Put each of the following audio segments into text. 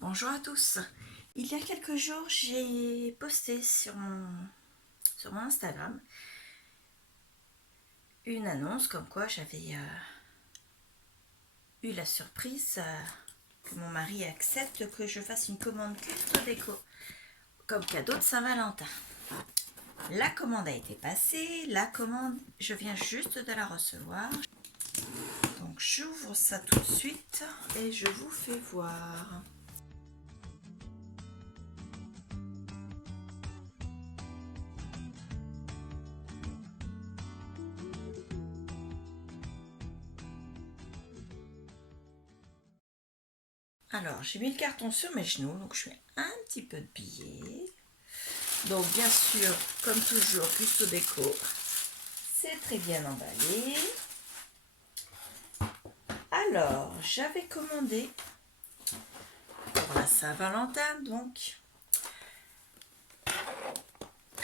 Bonjour à tous. Il y a quelques jours, j'ai posté sur mon Instagram une annonce comme quoi j'avais eu la surprise que mon mari accepte que je fasse une commande Custo Déco comme cadeau de Saint-Valentin. La commande a été passée, je viens juste de la recevoir. Donc j'ouvre ça tout de suite et je vous fais voir. Alors, j'ai mis le carton sur mes genoux, donc je fais un petit peu de billets. Donc, bien sûr, comme toujours, Custo Déco, c'est très bien emballé. Alors, j'avais commandé pour la Saint-Valentin, donc,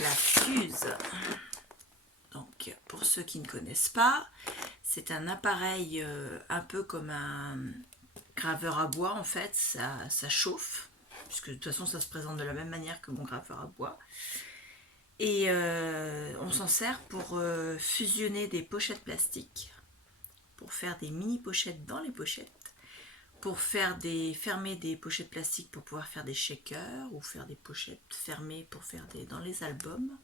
la Fuse. Donc, pour ceux qui ne connaissent pas, c'est un appareil un peu comme un graveur à bois, en fait, ça chauffe, puisque de toute façon, ça se présente de la même manière que mon graveur à bois. Et on s'en sert pour fusionner des pochettes plastiques, pour faire des mini pochettes dans les pochettes, pour fermer des pochettes plastiques pour pouvoir faire des shakers, ou faire des pochettes fermées pour faire dans les albums.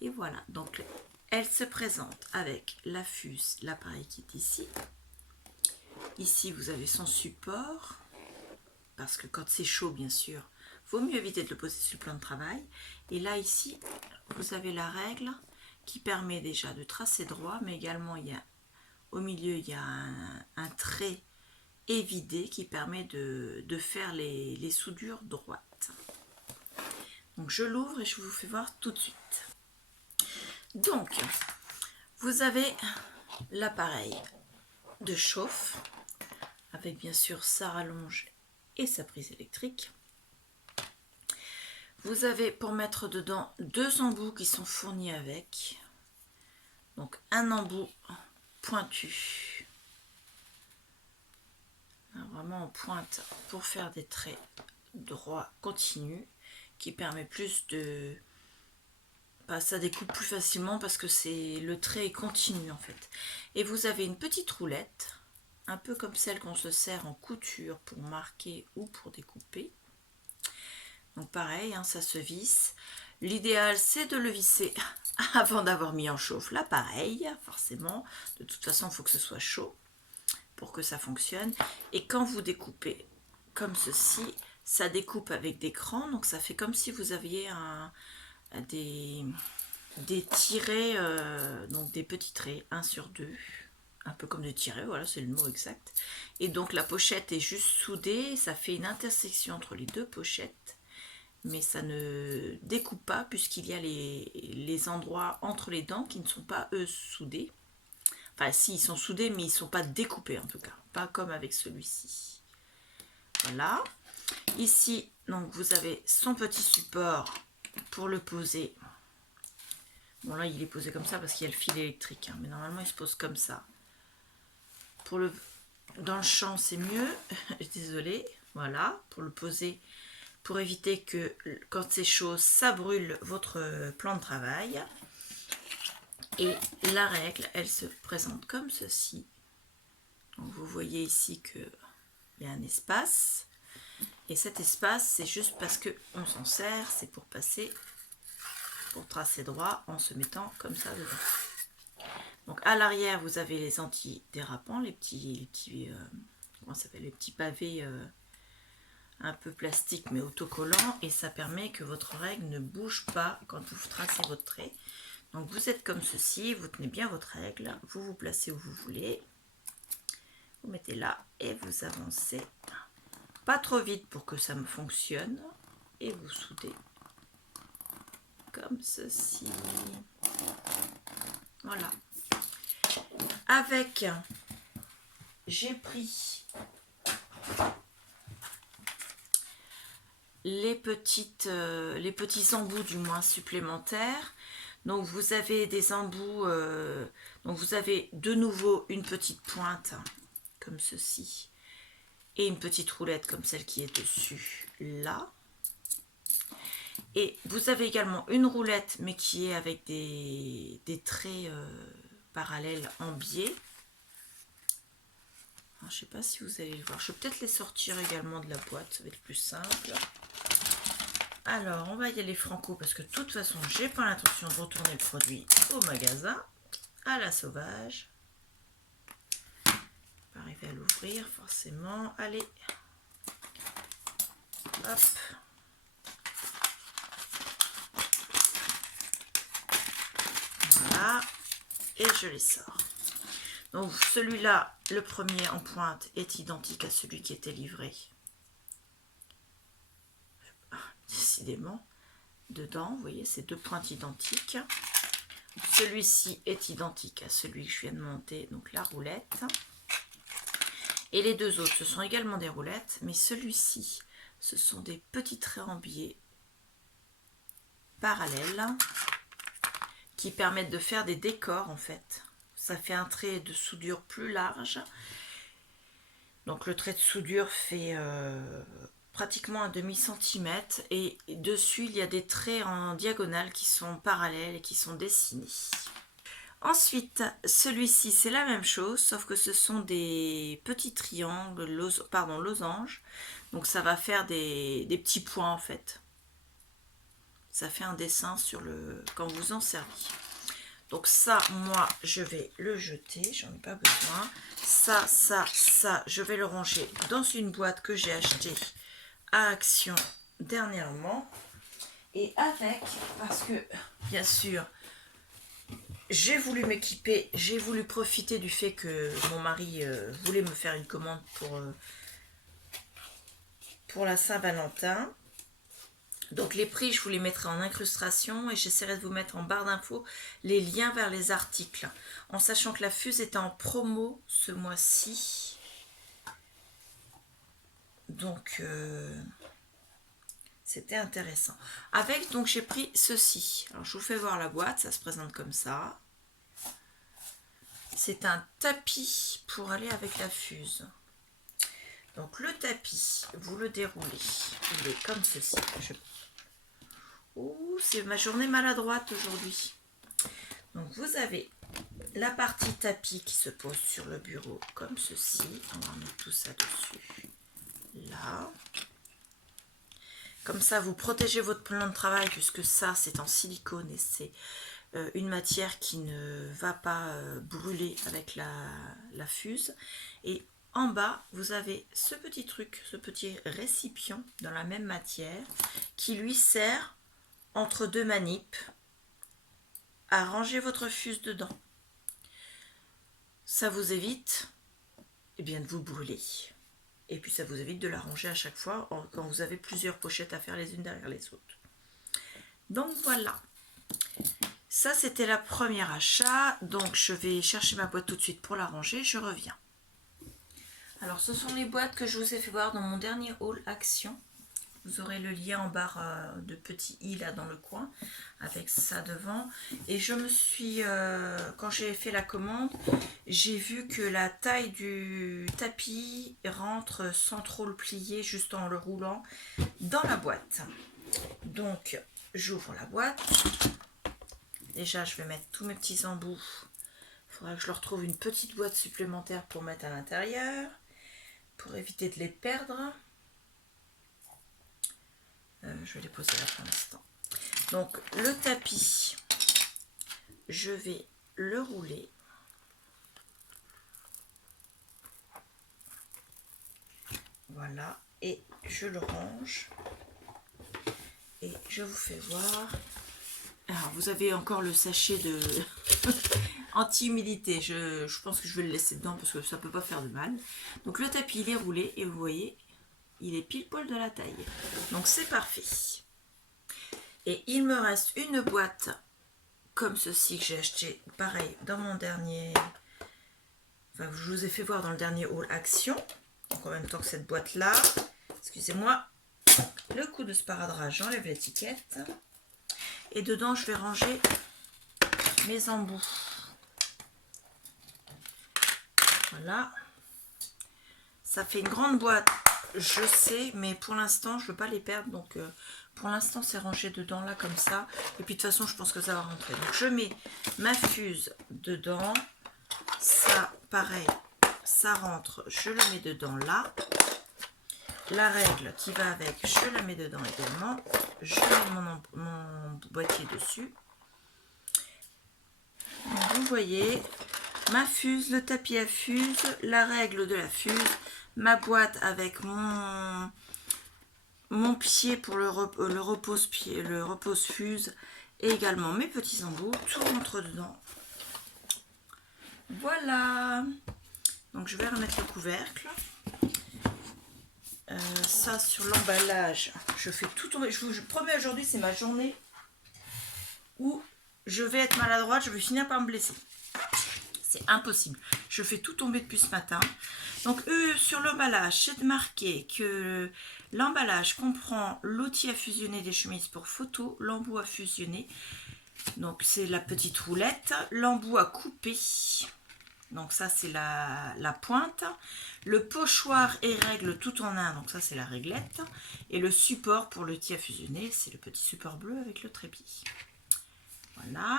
Et voilà, donc elle se présente avec la Fuse, l'appareil qui est ici. Ici vous avez son support, parce que quand c'est chaud bien sûr, vaut mieux éviter de le poser sur le plan de travail. Et là ici, vous avez la règle qui permet déjà de tracer droit, mais également au milieu il y a un trait évidé qui permet de faire les soudures droites. Donc je l'ouvre et je vous fais voir tout de suite. Donc vous avez l'appareil de chauffe avec bien sûr sa rallonge et sa prise électrique. Vous avez pour mettre dedans deux embouts qui sont fournis avec. Donc un embout pointu, vraiment en pointe pour faire des traits droits continus, qui permet plus de... ça découpe plus facilement parce que le trait est continu en fait. Et vous avez une petite roulette, un peu comme celle qu'on se sert en couture pour marquer ou pour découper. Donc pareil, ça se visse. L'idéal c'est de le visser avant d'avoir mis en chauffe l'appareil, forcément. De toute façon, il faut que ce soit chaud pour que ça fonctionne. Et quand vous découpez comme ceci, ça découpe avec des crans, donc ça fait comme si vous aviez des tirets, donc des petits traits, 1 sur 2, un peu comme des tirets, voilà, c'est le mot exact. Et donc la pochette est juste soudée, ça fait une intersection entre les deux pochettes, mais ça ne découpe pas puisqu'il y a les endroits entre les dents qui ne sont pas eux soudés. Enfin si, ils sont soudés mais ils ne sont pas découpés en tout cas, pas comme avec celui-ci. Voilà. Ici, donc vous avez son petit support pour le poser. Bon là il est posé comme ça parce qu'il y a le fil électrique, mais normalement il se pose comme ça. Dans le champ c'est mieux, désolée, voilà, pour le poser, pour éviter que quand c'est chaud ça brûle votre plan de travail. Et la règle elle se présente comme ceci. Donc vous voyez ici qu'il y a un espace, et cet espace c'est juste parce que on s'en sert, c'est pour tracer droit en se mettant comme ça dedans. Donc à l'arrière vous avez les antidérapants, les petits comment ça s'appelle, les petits pavés un peu plastiques mais autocollants, et ça permet que votre règle ne bouge pas quand vous tracez votre trait. Donc vous êtes comme ceci, vous tenez bien votre règle, vous vous placez où vous voulez, vous mettez là et vous avancez pas trop vite pour que ça me fonctionne, et vous soudez comme ceci. Voilà. Avec, j'ai pris les petits embouts du moins supplémentaires. Donc vous avez des embouts, donc vous avez de nouveau une petite pointe comme ceci, et une petite roulette comme celle qui est dessus là. Et vous avez également une roulette mais qui est avec des traits parallèles en biais. Alors, je ne sais pas si vous allez le voir. Je vais peut-être les sortir également de la boîte, ça va être plus simple. Alors, on va y aller franco parce que de toute façon, j'ai pas l'intention de retourner le produit au magasin. À la sauvage. Pas arriver à l'ouvrir forcément. Allez. Hop. Voilà. Et je les sors. Donc celui-là, le premier en pointe, est identique à celui qui était livré. Décidément. Dedans, vous voyez, c'est deux pointes identiques. Celui-ci est identique à celui que je viens de monter, donc la roulette. Et les deux autres, ce sont également des roulettes, mais celui-ci, ce sont des petits traits en biais parallèles qui permettent de faire des décors en fait. Ça fait un trait de soudure plus large. Donc le trait de soudure fait pratiquement un demi-centimètre et dessus il y a des traits en diagonale qui sont parallèles et qui sont dessinés. Ensuite, celui-ci, c'est la même chose, sauf que ce sont des petits triangles, losanges. Donc ça va faire des petits points en fait. Ça fait un dessin sur le quand vous en servez. Donc ça, moi, je vais le jeter, j'en ai pas besoin. Ça, je vais le ranger dans une boîte que j'ai achetée à Action dernièrement. Et avec, parce que, bien sûr, j'ai voulu m'équiper, j'ai voulu profiter du fait que mon mari voulait me faire une commande pour la Saint-Valentin. Donc les prix, je vous les mettrai en incrustation et j'essaierai de vous mettre en barre d'infos les liens vers les articles. En sachant que la fuse est en promo ce mois-ci. Donc c'était intéressant. Avec, donc j'ai pris ceci. Alors je vous fais voir la boîte, ça se présente comme ça. C'est un tapis pour aller avec la fuse. Donc le tapis, vous le déroulez. Il est comme ceci. Oh, c'est ma journée maladroite aujourd'hui. Donc vous avez la partie tapis qui se pose sur le bureau comme ceci. On va mettre tout ça dessus. Là. Comme ça, vous protégez votre plan de travail puisque ça, c'est en silicone et c'est une matière qui ne va pas brûler avec la fuse. Et en bas, vous avez ce petit truc, ce petit récipient dans la même matière qui lui sert entre deux manips à ranger votre fuse dedans. Ça vous évite de vous brûler. Et puis ça vous évite de la ranger à chaque fois quand vous avez plusieurs pochettes à faire les unes derrière les autres. Donc voilà. Ça c'était la première achat. Donc je vais chercher ma boîte tout de suite pour la ranger. Je reviens. Alors ce sont les boîtes que je vous ai fait voir dans mon dernier haul Action. Vous aurez le lien en barre de petit i là dans le coin avec ça devant. Et je me suis, quand j'ai fait la commande, j'ai vu que la taille du tapis rentre sans trop le plier, juste en le roulant dans la boîte. Donc j'ouvre la boîte. Déjà je vais mettre tous mes petits embouts. Il faudra que je leur trouve une petite boîte supplémentaire pour mettre à l'intérieur, pour éviter de les perdre. Je vais les poser là pour l'instant. Donc le tapis, je vais le rouler. Voilà, et je le range. Et je vous fais voir. Alors vous avez encore le sachet de anti-humidité. Je pense que je vais le laisser dedans parce que ça ne peut pas faire de mal. Donc le tapis il est roulé et vous voyez, il est pile poil de la taille. Donc c'est parfait. Et il me reste une boîte comme ceci que j'ai acheté pareil dans mon dernier, enfin je vous ai fait voir dans le dernier haul Action. Donc en même temps que cette boîte là, excusez-moi, le coup de sparadrap, j'enlève l'étiquette et dedans je vais ranger mes embouts. Voilà, Ça fait une grande boîte, je sais, mais pour l'instant, je veux pas les perdre. Donc, pour l'instant, c'est rangé dedans, là, comme ça. Et puis, de toute façon, je pense que ça va rentrer. Donc, je mets ma fuse dedans. Ça, pareil, ça rentre. Je le mets dedans, là. La règle qui va avec, je la mets dedans également. Je mets mon boîtier dessus. Donc, vous voyez, ma fuse, le tapis à fuse, la règle de la fuse, ma boîte avec mon pied pour le repose-pied, le repose-fuse, et également mes petits embouts, tout rentre dedans. Voilà. Donc je vais remettre le couvercle. Ça sur l'emballage, je fais tout tomber. Je vous promets, aujourd'hui c'est ma journée où je vais être maladroite, je vais finir par me blesser. C'est impossible. Je fais tout tomber depuis ce matin. Donc sur l'emballage, c'est marqué que l'emballage comprend l'outil à fusionner des chemises pour photo, l'embout à fusionner. Donc c'est la petite roulette, l'embout à couper. Donc ça c'est la pointe. Le pochoir et règle tout en un. Donc ça c'est la réglette. Et le support pour l'outil à fusionner, c'est le petit support bleu avec le trépied. Voilà.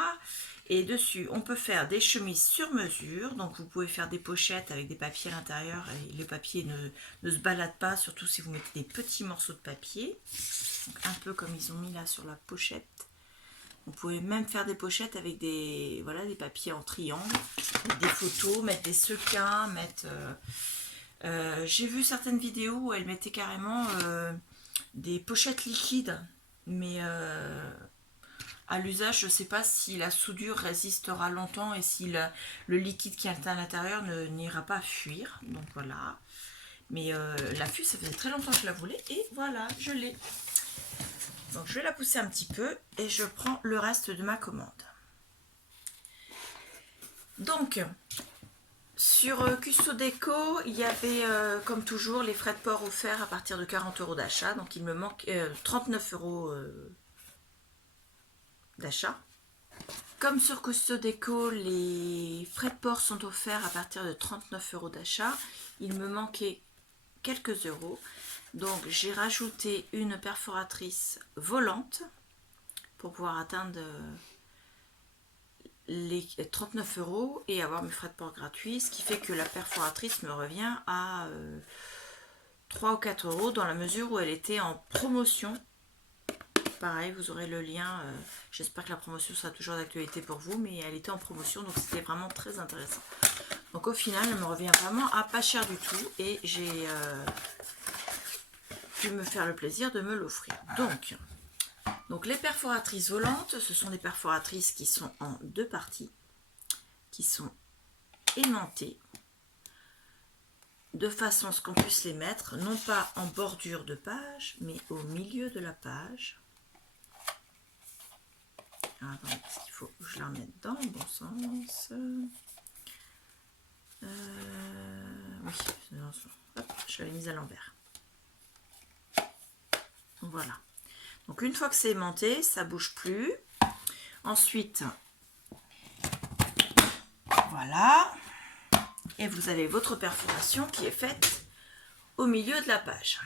Et dessus, on peut faire des chemises sur mesure. Donc, vous pouvez faire des pochettes avec des papiers à l'intérieur. Et le papier ne se balade pas, surtout si vous mettez des petits morceaux de papier. Donc, un peu comme ils ont mis là sur la pochette. Vous pouvez même faire des pochettes avec des papiers en triangle. Des photos, mettre des sequins, mettre... j'ai vu certaines vidéos où elles mettaient carrément des pochettes liquides. Mais... à l'usage, je ne sais pas si la soudure résistera longtemps et si le liquide qui est à l'intérieur n'ira pas fuir. Donc voilà. Mais la fuse, ça faisait très longtemps que je la voulais. Et voilà, je l'ai. Donc je vais la pousser un petit peu et je prends le reste de ma commande. Donc, sur Custo Déco, il y avait, comme toujours, les frais de port offerts à partir de 40 € d'achat. Donc il me manque 39 € d'achat. Comme sur Custo Déco, les frais de port sont offerts à partir de 39 € d'achat. Il me manquait quelques euros. Donc j'ai rajouté une perforatrice volante pour pouvoir atteindre les 39 € et avoir mes frais de port gratuits. Ce qui fait que la perforatrice me revient à 3 ou 4 € dans la mesure où elle était en promotion. Pareil, vous aurez le lien. J'espère que la promotion sera toujours d'actualité pour vous, mais elle était en promotion, donc c'était vraiment très intéressant. Donc au final, elle me revient vraiment à pas cher du tout, et j'ai pu me faire le plaisir de me l'offrir. Donc les perforatrices volantes, ce sont des perforatrices qui sont en deux parties, qui sont aimantées, de façon à ce qu'on puisse les mettre, non pas en bordure de page, mais au milieu de la page. Attendez, parce qu'il faut que je la remette dans le bon sens. Oui, hop, je l'avais mise à l'envers. Voilà. Donc une fois que c'est aimanté, ça bouge plus. Ensuite, voilà. Et vous avez votre perforation qui est faite au milieu de la page.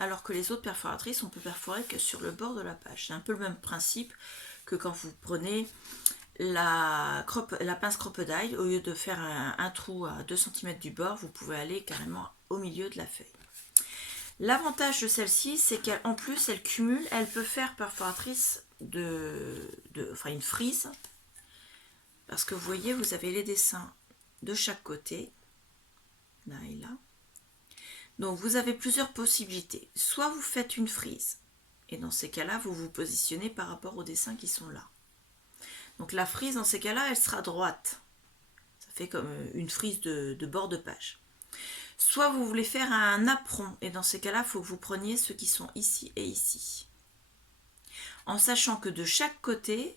Alors que les autres perforatrices, on peut perforer que sur le bord de la page. C'est un peu le même principe que quand vous prenez la pince crocodile. Au lieu de faire un trou à 2 cm du bord, vous pouvez aller carrément au milieu de la feuille. L'avantage de celle-ci, c'est qu'en plus, elle cumule, elle peut faire perforatrice enfin une frise. Parce que vous voyez, vous avez les dessins de chaque côté, là et là. Donc vous avez plusieurs possibilités. Soit vous faites une frise, et dans ces cas-là, vous vous positionnez par rapport aux dessins qui sont là. Donc la frise, dans ces cas-là, elle sera droite. Ça fait comme une frise de bord de page. Soit vous voulez faire un apron, et dans ces cas-là, il faut que vous preniez ceux qui sont ici et ici. En sachant que de chaque côté,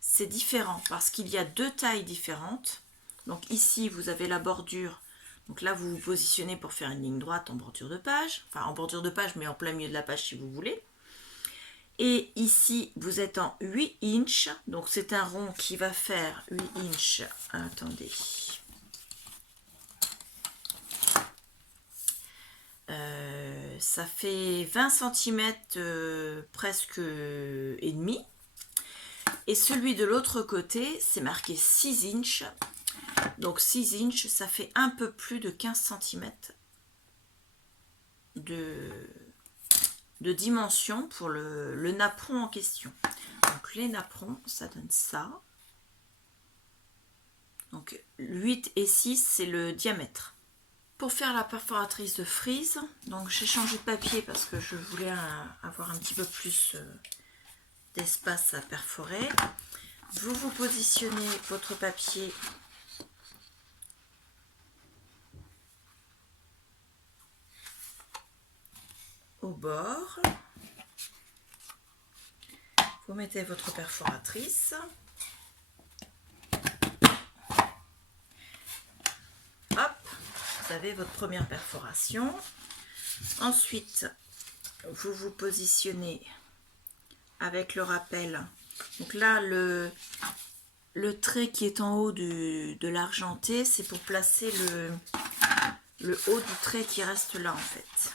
c'est différent, parce qu'il y a deux tailles différentes. Donc ici, vous avez la bordure. Donc là, vous vous positionnez pour faire une ligne droite en bordure de page. Enfin, en bordure de page, mais en plein milieu de la page si vous voulez. Et ici, vous êtes en 8 inches. Donc c'est un rond qui va faire 8 inches. Attendez. Ça fait 20 cm presque et demi. Et celui de l'autre côté, c'est marqué 6 inches. Donc 6 inches, ça fait un peu plus de 15 cm de dimension pour le napperon en question. Donc les napperons, ça donne ça. Donc 8 et 6, c'est le diamètre. Pour faire la perforatrice de frise, donc j'ai changé de papier parce que je voulais avoir un petit peu plus d'espace à perforer. Vous positionnez votre papier au bord. Vous mettez votre perforatrice. Hop, vous avez votre première perforation. Ensuite, vous vous positionnez avec le rappel. Donc là, le trait qui est en haut de l'argenté, c'est pour placer le haut du trait qui reste là en fait.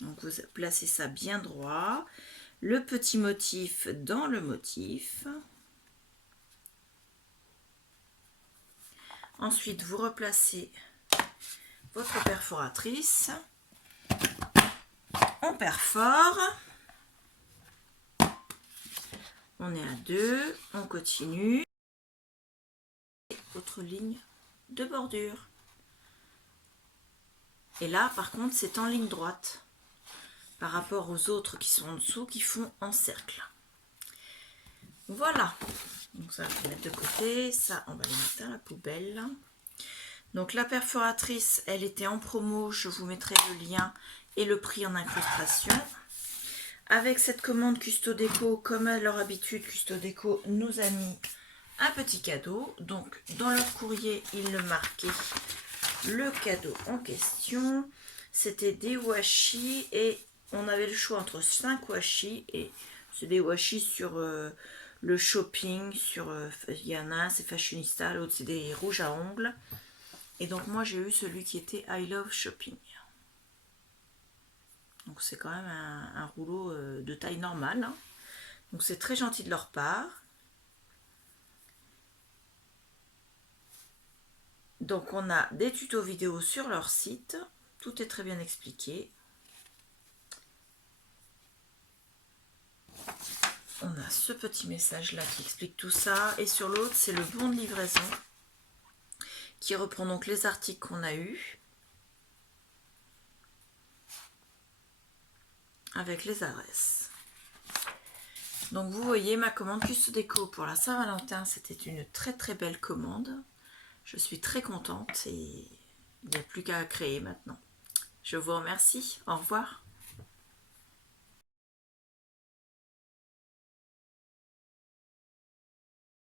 Donc vous placez ça bien droit. Le petit motif dans le motif. Ensuite, vous replacez votre perforatrice. On perfore. On est à 2. On continue. Autre ligne de bordure. Et là, par contre, c'est en ligne droite par rapport aux autres qui sont en dessous, qui font en cercle. Voilà. Donc ça, on va mettre de côté. Ça, on va les mettre à la poubelle. Donc la perforatrice, elle était en promo. Je vous mettrai le lien et le prix en incrustation. Avec cette commande Custo Déco, comme à leur habitude, Custo Déco nous a mis un petit cadeau. Donc dans leur courrier, ils le marquaient. Le cadeau en question, c'était des washi et on avait le choix entre 5 washi et c'est des washi sur le shopping, il y en a un c'est fashionista, l'autre c'est des rouges à ongles et donc moi j'ai eu celui qui était I Love Shopping. Donc c'est quand même un rouleau de taille normale, hein. Donc c'est très gentil de leur part. Donc on a des tutos vidéo sur leur site, tout est très bien expliqué. On a ce petit message là qui explique tout ça et sur l'autre c'est le bon de livraison qui reprend donc les articles qu'on a eus avec les adresses. Donc vous voyez ma commande Custo Déco pour la Saint-Valentin, c'était une très très belle commande. Je suis très contente et il n'y a plus qu'à créer maintenant. Je vous remercie. Au revoir.